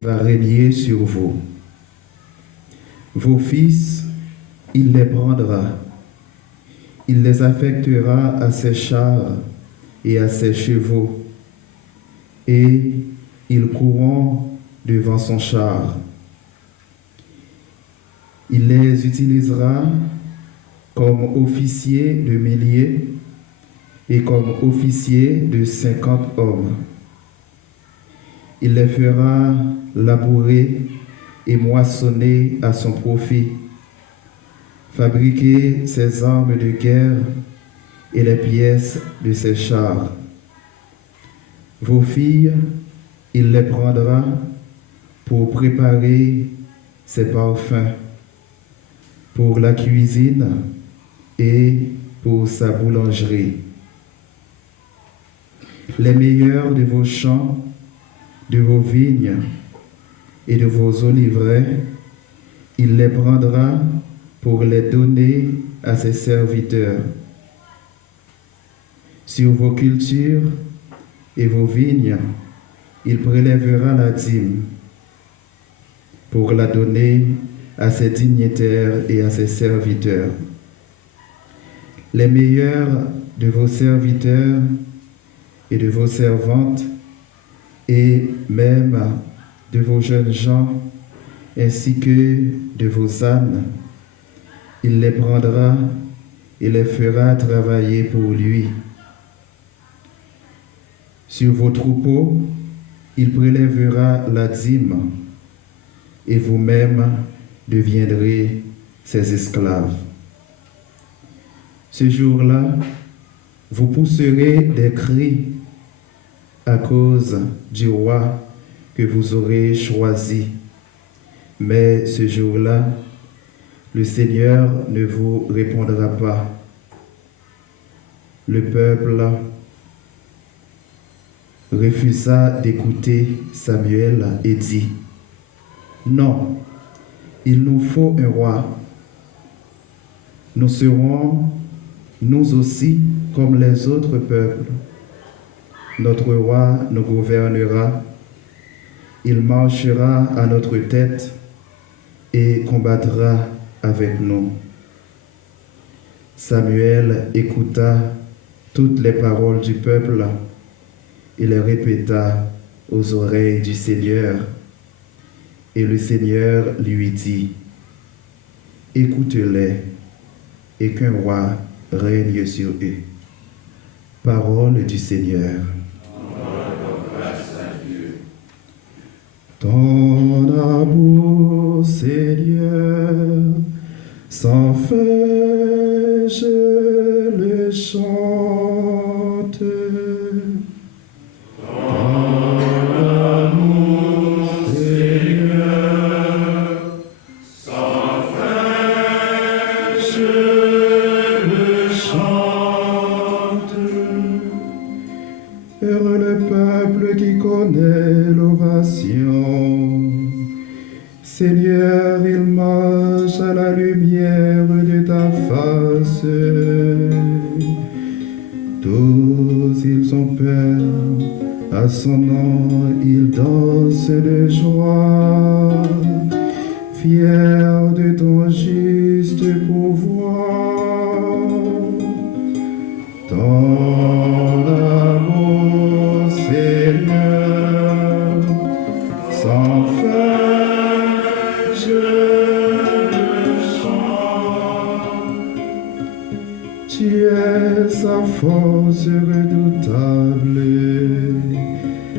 va régner sur vous. Vos fils, il les prendra. Il les affectera à ses chars et à ses chevaux, et ils courront devant son char. Il les utilisera comme officiers de milliers et comme officiers de 50 hommes. Il les fera labourer et moissonner à son profit, fabriquer ses armes de guerre et les pièces de ses chars. Vos filles, il les prendra pour préparer ses parfums, pour la cuisine et pour sa boulangerie. Les meilleurs de vos champs, de vos vignes et de vos oliveraies, il les prendra pour les donner à ses serviteurs. Sur vos cultures et vos vignes, il prélèvera la dîme pour la donner à ses dignitaires et à ses serviteurs. Les meilleurs de vos serviteurs et de vos servantes, et même de vos jeunes gens, ainsi que de vos ânes, il les prendra et les fera travailler pour lui. Sur vos troupeaux, il prélèvera la dîme, et vous-même deviendrez ses esclaves. Ce jour-là, vous pousserez des cris à cause du roi que vous aurez choisi. Mais ce jour-là, le Seigneur ne vous répondra pas. Le peuple refusa d'écouter Samuel et dit: non, il nous faut un roi. Nous serons, nous aussi, comme les autres peuples. Notre roi nous gouvernera. Il marchera à notre tête et combattra avec nous. Samuel écouta toutes les paroles du peuple et les répéta aux oreilles du Seigneur. Et le Seigneur lui dit: écoute-les et qu'un roi règne sur eux. Parole du Seigneur. Ton amour, Seigneur, sans fin, je le chante. Ton amour, Seigneur, sans fin, je le chante. Heureux le peuple qui connaît l'ovation. Seigneur, il marche à la lumière de ta face. Tous ils ont peur, à son nom ils dansent de joie, fiers de ton juste pouvoir. Ton amour, Seigneur, sans fin, tu es sa force redoutable,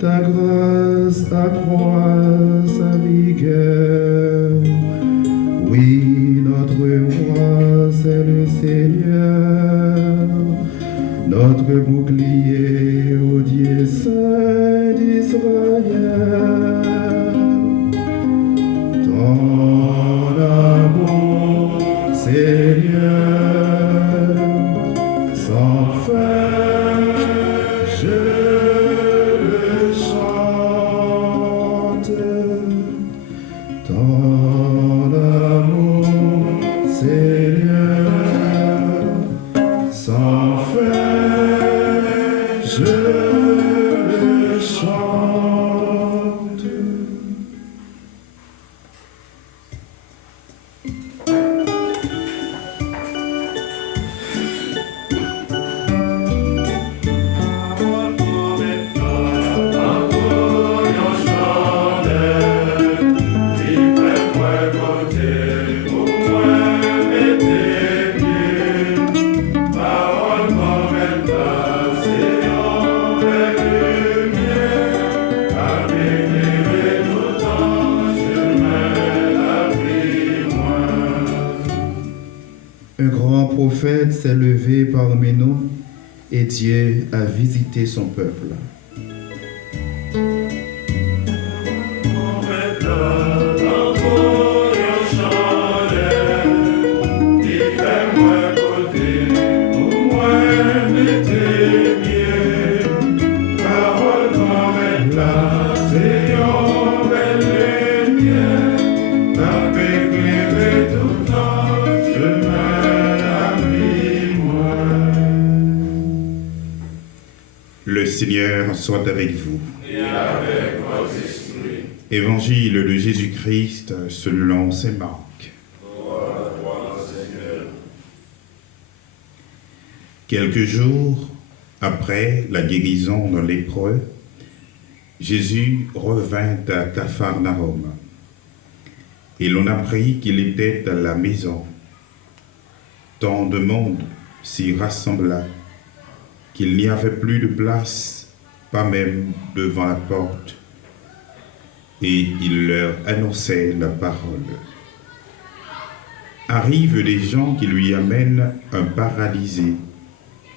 ta grâce accroît sa vigueur. Oui, notre roi, c'est le Seigneur, notre bouclier, ô Dieu saint d'Israël. Ton amour, Seigneur, sans fin, je le chante. Ton amour, Seigneur, sans fin, je le chante. prophète s'est levé parmi nous et Dieu a visité son peuple. Le Seigneur soit avec vous. Et avec votre esprit. Évangile de Jésus-Christ selon saint Marc. Gloire à toi, Seigneur. Quelques jours après la guérison d'un lépreux, Jésus revint à Capharnaüm. Et l'on apprit qu'il était à la maison. Tant de monde s'y rassembla qu'il n'y avait plus de place, pas même devant la porte. Et il leur annonçait la parole. Arrivent des gens qui lui amènent un paralysé,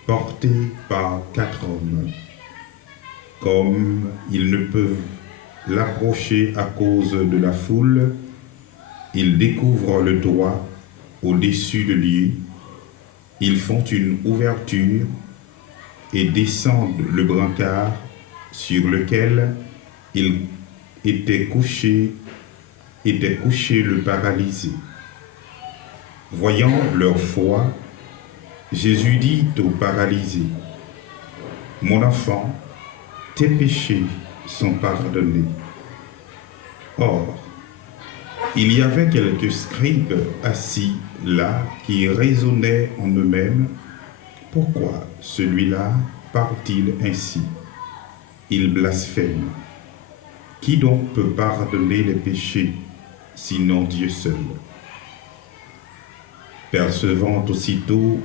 porté par 4 hommes. Comme ils ne peuvent l'approcher à cause de la foule, ils découvrent le toit au-dessus de lui, ils font une ouverture et descendent le brancard sur lequel il était couché le paralysé. Voyant leur foi, Jésus dit au paralysé, « Mon enfant, tes péchés sont pardonnés. » Or, il y avait quelques scribes assis là qui raisonnaient en eux-mêmes, « Pourquoi celui-là parle-t-il ainsi? Il blasphème. Qui donc peut pardonner les péchés, sinon Dieu seul ?» Percevant aussitôt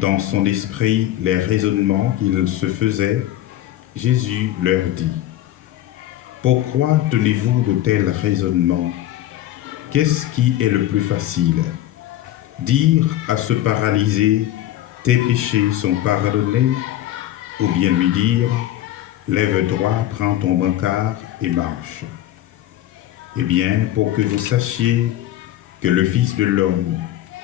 dans son esprit les raisonnements qu'il se faisait, Jésus leur dit, « Pourquoi tenez-vous de tels raisonnements? Qu'est-ce qui est le plus facile? Dire à ce paralysé, « Tes péchés sont pardonnés » ou bien lui dire, « Lève-toi, prends ton brancard et marche. » Eh bien, pour que vous sachiez que le Fils de l'homme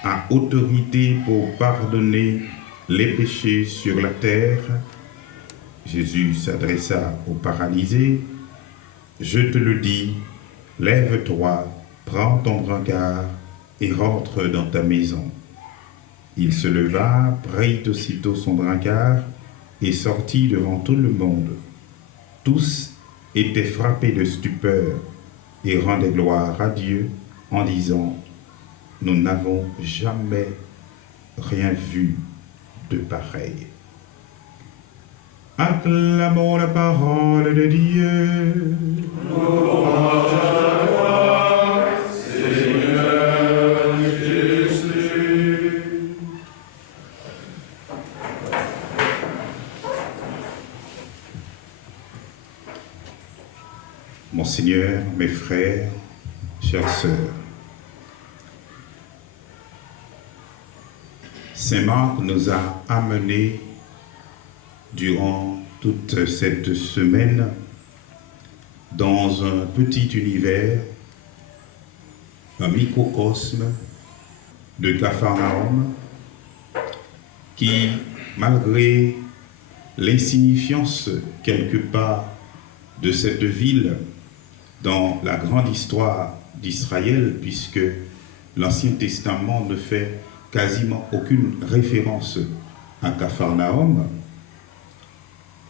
a autorité pour pardonner les péchés sur la terre, Jésus s'adressa au paralysé, « Je te le dis, lève-toi, prends ton brancard et rentre dans ta maison. » Il se leva, prit aussitôt son brancard et sortit devant tout le monde. Tous étaient frappés de stupeur et rendaient gloire à Dieu en disant, « Nous n'avons jamais rien vu de pareil. » Acclamons la parole de Dieu. Louange à toi, Seigneur Jésus. Mon Seigneur, mes frères, chères sœurs, Saint Marc nous a amenés durant toute cette semaine dans un petit univers, un microcosme de Capharnaüm qui, malgré l'insignifiance quelque part de cette ville dans la grande histoire d'Israël, puisque l'Ancien Testament ne fait quasiment aucune référence à Capharnaüm,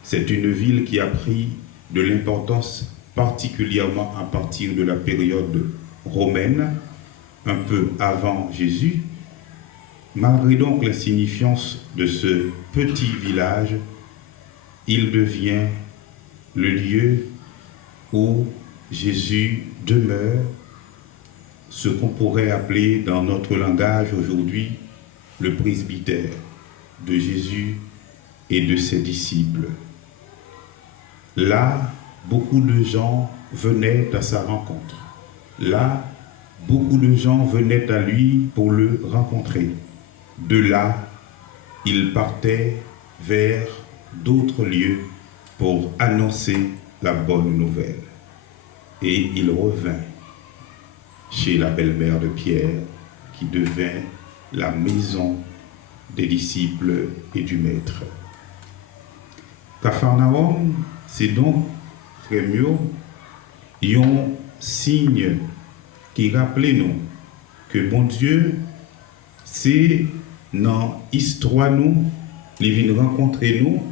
c'est une ville qui a pris de l'importance particulièrement à partir de la période romaine, un peu avant Jésus. Malgré donc l'insignifiance de ce petit village, il devient le lieu où Jésus demeure, ce qu'on pourrait appeler dans notre langage aujourd'hui le presbytère de Jésus et de ses disciples. Là, beaucoup de gens venaient à sa rencontre. Là, beaucoup de gens venaient à lui pour le rencontrer. De là, il partait vers d'autres lieux pour annoncer la bonne nouvelle. Et il revint chez la belle-mère de Pierre, qui devint la maison des disciples et du Maître. Capharnaüm, c'est donc, frère Mio, un signe qui rappelle nous que bon Dieu, c'est dans l'histoire nous, il vient rencontrer nous,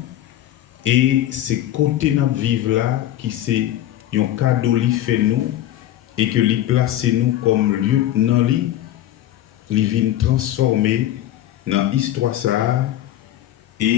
et c'est côté nous vivre là qui c'est un cadeau qu'il fait nous, et que lui place nous comme lieutenant lui, il vient transformer dans l'histoire ça